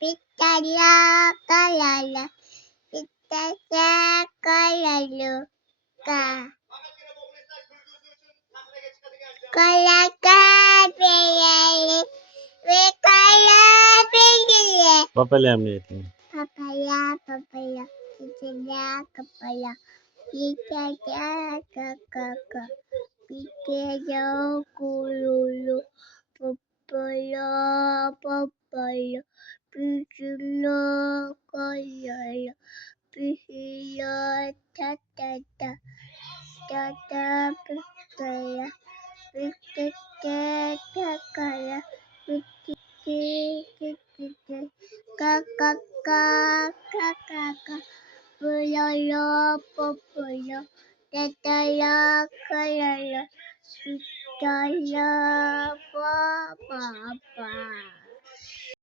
Pitaya kalala, pitaya kalalu ka. Kalaka piyali, vikala piyali. Papaya amniyeti. Papaya, papaya, pitaya kapaya, pitaya kakaka, pitaya kululu, papaya, papaya, pitaya kalala, pitaya tatata, tata pitaya, pitaya kakala, pitaya kakaka, kakaka. Pulala, papaya, tataya, kalala, pitaya,